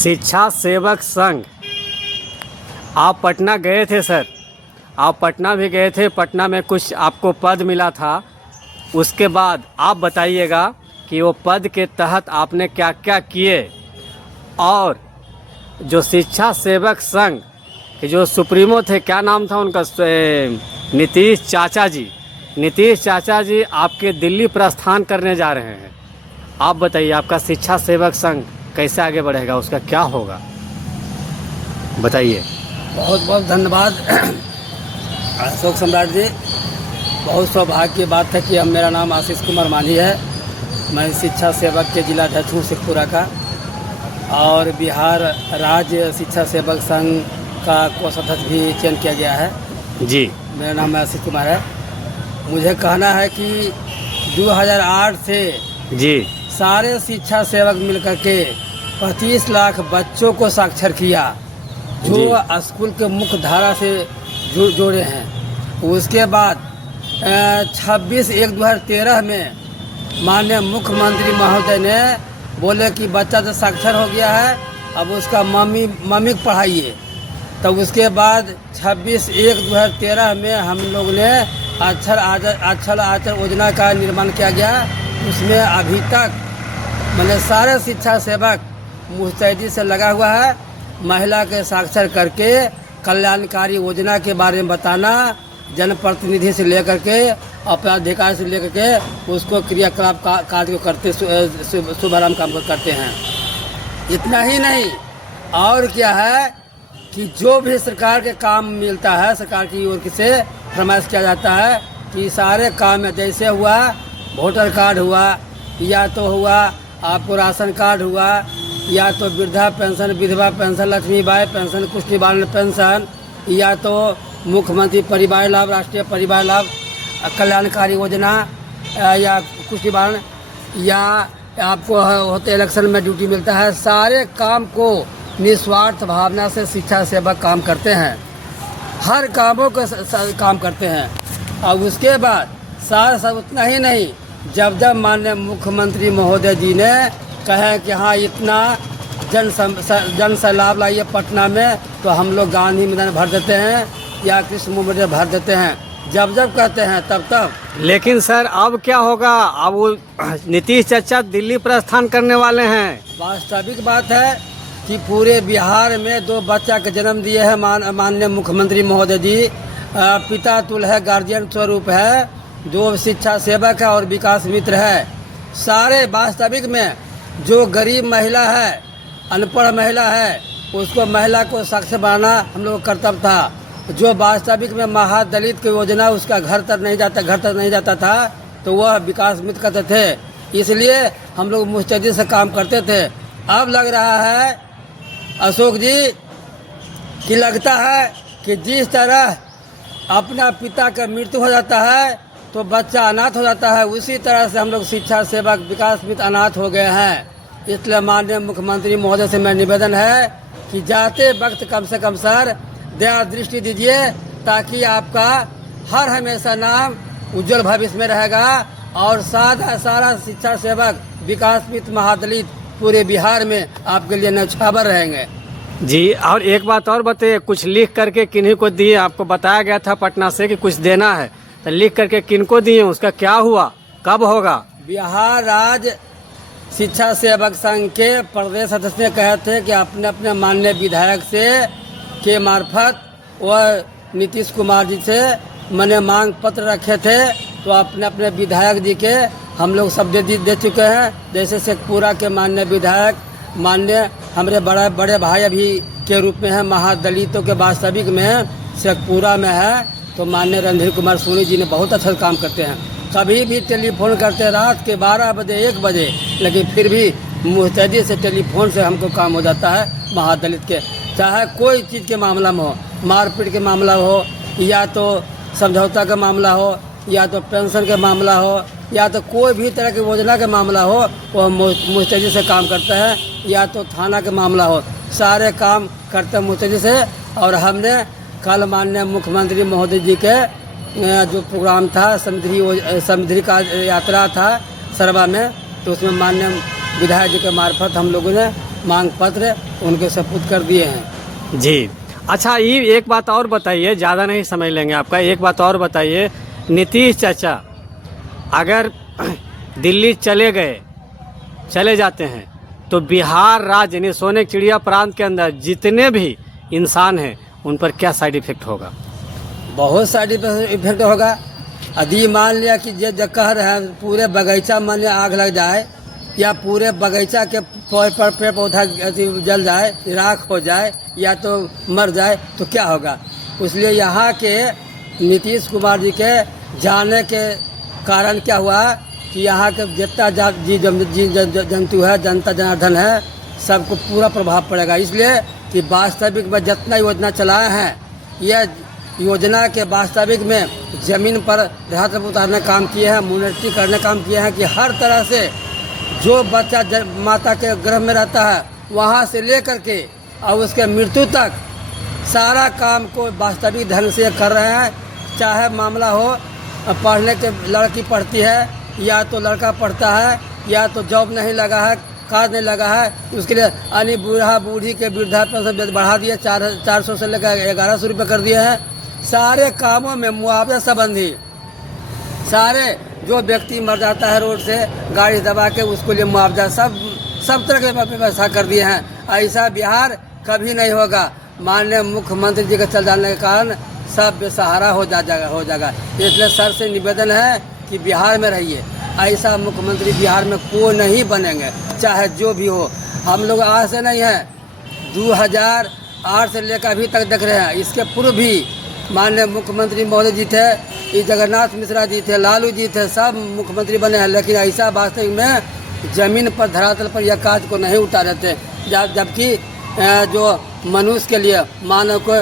शिक्षा सेवक संघ, आप पटना गए थे सर, आप पटना भी गए थे, पटना में कुछ आपको पद मिला था। उसके बाद आप बताइएगा कि वो पद के तहत आपने क्या क्या किए, और जो शिक्षा सेवक संघ के जो सुप्रीमो थे, क्या नाम था उनका, नीतीश चाचा जी, नीतीश चाचा जी आपके दिल्ली प्रस्थान करने जा रहे हैं। आप बताइए आपका शिक्षा सेवक संघ कैसे आगे बढ़ेगा, उसका क्या होगा, बताइए। बहुत बहुत धन्यवाद अशोक सम्राट जी। बहुत सौभाग्य की बात है कि अब मेरा नाम आशीष कुमार मांझी है। मैं शिक्षा सेवक के जिला अध्यक्ष हूँ शेखपुरा का, और बिहार राज्य शिक्षा सेवक संघ का कोषाध्यक्ष भी चयन किया गया है जी। मेरा नाम आशीष कुमार है। मुझे कहना है कि 2008 से जी सारे शिक्षा सेवक मिलकर के 25 लाख बच्चों को साक्षर किया, जो स्कूल के मुख्य धारा से जोड़े हैं। उसके बाद 26/1/2013 में माननीय मुख्यमंत्री महोदय ने बोले कि बच्चा तो साक्षर हो गया है, अब उसका मम्मी को पढ़ाइए। तो उसके बाद 26/1/2013 में हम लोग ने अक्षर आचर योजना का निर्माण किया गया। उसमें अभी तक मैंने सारे शिक्षा सेवक मुस्तैदी से लगा हुआ है। महिला के साक्षर करके कल्याणकारी योजना के बारे में बताना, जनप्रतिनिधि से लेकर के अपने अधिकारी से लेकर के उसको क्रियाकलाप कार्य को करते शुभारंभ काम करते हैं। इतना ही नहीं, और क्या है कि जो भी सरकार के काम मिलता है, सरकार की ओर से फरमाइश किया जाता है कि सारे काम में, जैसे हुआ वोटर कार्ड हुआ, या तो हुआ आपको राशन कार्ड हुआ, या तो वृद्धा पेंशन, विधवा पेंशन, लक्ष्मीबाई पेंशन, कुछ निवारण पेंशन, या तो मुख्यमंत्री परिवार लाभ, राष्ट्रीय परिवार लाभ, कल्याणकारी योजना, या कुछ निवारण, या आपको होते इलेक्शन में ड्यूटी मिलता है। सारे काम को निस्वार्थ भावना से शिक्षा सेवक काम करते हैं, हर कामों को काम करते हैं। और उसके बाद साथ उतना ही नहीं, जब माननीय मुख्यमंत्री महोदय जी ने कहे कि हाँ इतना जन सैलाब लाइए पटना में, तो हम लोग गांधी मैदान भर देते हैं या कृष्ण मंदिर भर देते हैं। जब कहते हैं तब। लेकिन सर अब क्या होगा, अब वो नीतीश चाचा दिल्ली प्रस्थान करने वाले हैं। वास्तविक बात है कि पूरे बिहार में 2 बच्चा का जन्म दिए हैं माननीय मुख्यमंत्री महोदय जी। पिता तुल्य है, गार्जियन स्वरूप है, जो शिक्षा सेवक है और विकास मित्र है। सारे वास्तविक में जो गरीब महिला है, अनपढ़ महिला है, उसको महिला को साक्षर बनाना हम लोग का कर्तव्य था। जो वास्तविक में महादलित की योजना उसका घर तक नहीं जाता था, तो वह विकास मित्र करते थे। इसलिए हम लोग मुस्तैदी से काम करते थे। अब लग रहा है अशोक जी कि लगता है कि जिस तरह अपना पिता का मृत्यु हो जाता है तो बच्चा अनाथ हो जाता है, उसी तरह से हम लोग शिक्षा सेवक विकास मित्र अनाथ हो गए हैं। इसलिए माननीय मुख्यमंत्री महोदय से मेरा निवेदन है कि जाते वक्त कम से कम सर दया दृष्टि दीजिए, ताकि आपका हर हमेशा नाम उज्जवल भविष्य में रहेगा, और सारा शिक्षा सेवक विकास मित्र महादलित पूरे बिहार में आपके लिए न्यौछावर रहेंगे जी। और एक बात और बताइए, कुछ लिख करके किन्हीं को दिए, आपको बताया गया था पटना से कि कुछ देना है, तो लिख करके किनको दिए, उसका क्या हुआ, कब होगा? बिहार राज्य शिक्षा सेवक संघ के प्रदेश अध्यक्ष ने कहे थे कि अपने अपने माननीय विधायक से के मार्फत वह नीतीश कुमार जी से मैंने मांग पत्र रखे थे, तो अपने अपने विधायक जी के हम लोग सब दे चुके हैं। जैसे शेखपुरा के माननीय विधायक, माननीय हमारे बड़े भाई अभी के रूप में है, महादलितों के वास्तविक में शेखपुरा में है, तो माननीय रणधीर कुमार सोनी जी ने बहुत अच्छा काम करते हैं। कभी भी टेलीफोन करते रात के 12 बजे 1 बजे, लेकिन फिर भी मुस्तैदी से टेलीफोन से हमको काम हो जाता है महादलित के। चाहे कोई चीज़ के मामला में हो, मारपीट के मामला हो, या तो समझौता का मामला हो, या तो पेंशन के मामला हो, या तो कोई भी तरह की योजना का मामला हो, वो मुस्तैदी से काम करता है, या तो थाना का मामला हो, सारे काम करते हैं मुस्तैदी से। और हमने कल माननीय मुख्यमंत्री महोदय जी के जो प्रोग्राम था, समुद्री का यात्रा था सरवा में, तो उसमें माननीय विधायक जी के मार्फत हम लोगों ने मांग पत्र उनके सपुर्द कर दिए हैं। जी। अच्छा, ये एक बात और बताइए, ज़्यादा नहीं समझ लेंगे आपका, एक बात और बताइए, नीतीश चाचा अगर दिल्ली चले जाते हैं तो बिहार राज्य यानी सोने की चिड़िया प्रांत के अंदर जितने भी इंसान हैं उन पर क्या साइड इफ़ेक्ट होगा? बहुत साइड इफेक्ट होगा। यदि मान लिया कि जो कह रहे हैं पूरे बगीचा मान लिया आग लग जाए या पूरे बगीचा के पेड़ पौधा जल जाए, राख हो जाए या तो मर जाए तो क्या होगा? इसलिए यहाँ के नीतीश कुमार जी के जाने के कारण क्या हुआ कि यहाँ के जितना जंतु है, जनता जनार्दन है, सबको पूरा प्रभाव पड़ेगा। इसलिए कि वास्तविक में जितना योजना चलाए हैं, यह योजना के वास्तविक में ज़मीन पर धरातल पर उतारने काम किए हैं, मॉनिटरिंग करने काम किए हैं कि हर तरह से जो बच्चा माता के गर्भ में रहता है वहाँ से लेकर के और उसके मृत्यु तक सारा काम को वास्तविक ढंग से कर रहे हैं। चाहे मामला हो पढ़ने के, लड़की पढ़ती है या तो लड़का पढ़ता है या तो जॉब नहीं लगा है, कार्ड नहीं लगा है, उसके लिए यानी बूढ़ा बूढ़ी के वृद्धा पेंशन बढ़ा दिए, 400 से लेकर 1100 रुपये कर दिए हैं। सारे कामों में मुआवजा संबंधी सारे जो व्यक्ति मर जाता है रोड से गाड़ी दबा के उसको लिए मुआवजा सब तरह के व्यवस्था कर दिए हैं। ऐसा बिहार कभी नहीं होगा। माननीय मुख्यमंत्री जी के चल जाने के कारण सब बेसहारा हो जाएगा। इसलिए सर से निवेदन है कि बिहार में रहिए। ऐसा मुख्यमंत्री बिहार में कोई नहीं बनेंगे, चाहे जो भी हो। हम लोग आज से नहीं हैं, 2008 से लेकर अभी तक देख रहे हैं। इसके पूर्व भी माननीय मुख्यमंत्री महोदय जी थे, ये जगन्नाथ मिश्रा जी थे, लालू जी थे, सब मुख्यमंत्री बने हैं, लेकिन ऐसा वास्तविक में ज़मीन पर धरातल पर यह काज को नहीं उतारे थे। जबकि जो मनुष्य के लिए, मानव को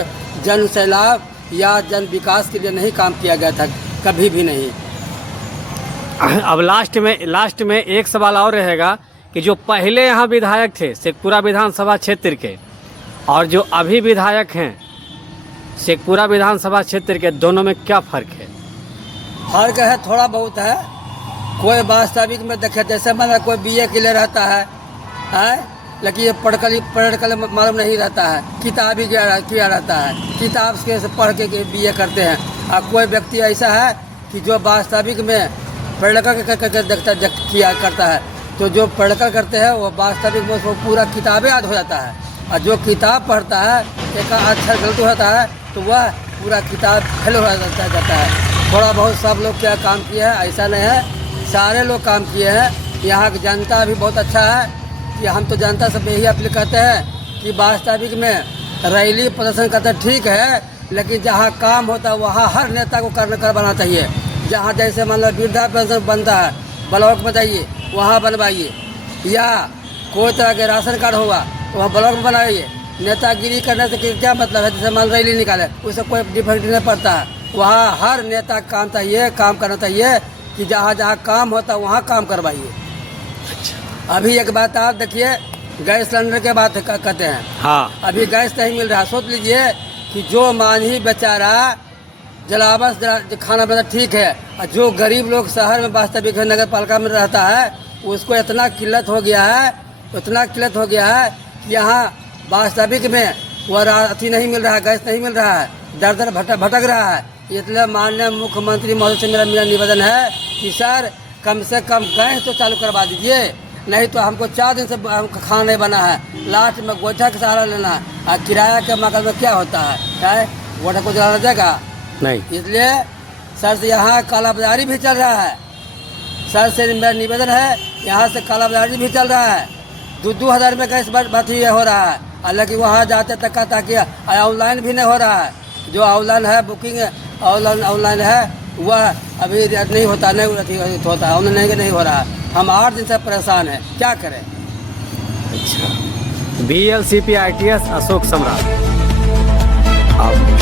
जन सैलाब या जन विकास के लिए नहीं काम किया गया था, कभी भी नहीं। अब लास्ट में एक सवाल और रहेगा कि जो पहले यहाँ विधायक थे शेखपुरा विधानसभा क्षेत्र के और जो अभी विधायक हैं शेखपुरा विधानसभा क्षेत्र के, दोनों में क्या फ़र्क है? फर्क है, थोड़ा बहुत है। कोई वास्तविक में देखे, जैसे मतलब कोई बीए के लिए रहता है, लेकिन ये पढ़कर मालूम नहीं रहता है, किताबी किया रहता है, किताब से पढ़ के बीए करते हैं। और कोई व्यक्ति ऐसा है कि जो वास्तविक में पढ़कर करता है, तो जो पढ़कर करते हैं वो वास्तविक में उसको पूरा किताबें याद हो जाता है। और जो किताब पढ़ता है, एक अक्षर गलत होता है तो वह पूरा किताब फेल हो जाता है। थोड़ा बहुत सब लोग क्या काम किए हैं, ऐसा नहीं है, सारे लोग काम किए हैं। यहाँ की जनता भी बहुत अच्छा है कि हम तो जनता से यही अपील करते हैं कि वास्तविक में रैली प्रदर्शन करते ठीक है, लेकिन जहाँ काम होता है वहाँ हर नेता को कर बनाना चाहिए। जहाँ जैसे मान लो वृद्धा पेंशन बनता है, ब्लॉक में जाइए वहाँ बनवाइए, या कोई तरह के राशन कार्ड होगा तो वहाँ ब्लॉक में बनाइए। नेतागिरी करने से क्या मतलब है? जैसे मान रैली निकाले, उससे कोई डिफरेंट नहीं पड़ता है। वहाँ हर नेता काम करना चाहिए कि जहाँ जहाँ काम होता है वहाँ काम करवाइए। अभी एक बात आप देखिए, गैस सिलेंडर के बात कहते हैं, हाँ, अभी गैस नहीं मिल रहा। सोच लीजिए कि जो मानही बेचारा जलावस खाना बना ठीक है, और जो गरीब लोग शहर में वास्तविक नगर पालिका में रहता है उसको इतना किल्लत हो गया है कि यहाँ वास्तविक में वो अथी नहीं मिल रहा है, गैस नहीं मिल रहा है, दर भटक रहा है। इसलिए माननीय मुख्यमंत्री महोदय से मेरा निवेदन है कि सर कम से कम गैस तो चालू करवा दीजिए, नहीं तो हमको 4 दिन से खाना नहीं बना है, लास्ट में गोइठा का सहारा लेना है। और किराया के मकान में क्या होता है, गोइठा को जलाना देगा नहीं। इसलिए सर से यहाँ काला बाजारी भी चल रहा है। सर से मेरा निवेदन है, यहाँ से काला बाजारी भी चल रहा है। 2-2 हज़ार में गैस बाती हो रहा है, हालांकि वहाँ जाते तक का ताकि ऑनलाइन भी नहीं हो रहा है। जो ऑनलाइन है बुकिंग ऑनलाइन है वह अभी नहीं होता, नहीं होता, ऑनलाइन नहीं हो रहा है। हम 8 दिन से परेशान हैं, क्या करें? अच्छा, BLCP ITS अशोक सम्राट। अब